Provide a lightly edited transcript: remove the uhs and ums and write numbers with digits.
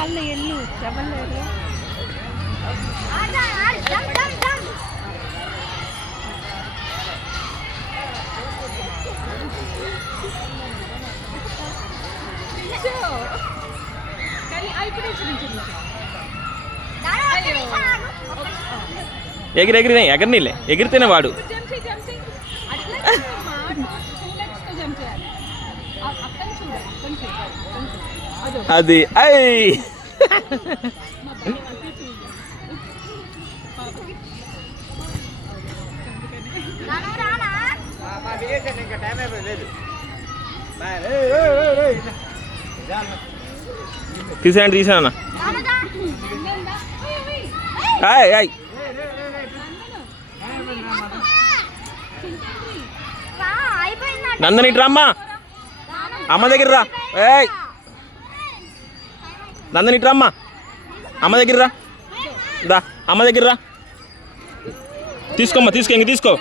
వాళ్ళు ఎల్లు చెప్పలేరు. ఎగిరి ఎగరనీలే, ఎగిరితేనే వాడు. అది అయ్ తీసానా ఆయ్ ఆయ్ నందని ఇటు రమ్మా, అమ్మ దగ్గర రా. ఏయ్ నందని ఇటు రమ్మా, అమ్మ దగ్గర రా. దా అమ్మ దగ్గర రా. తీసుకోమ్మా, తీసుకో, ఇంక తీసుకో.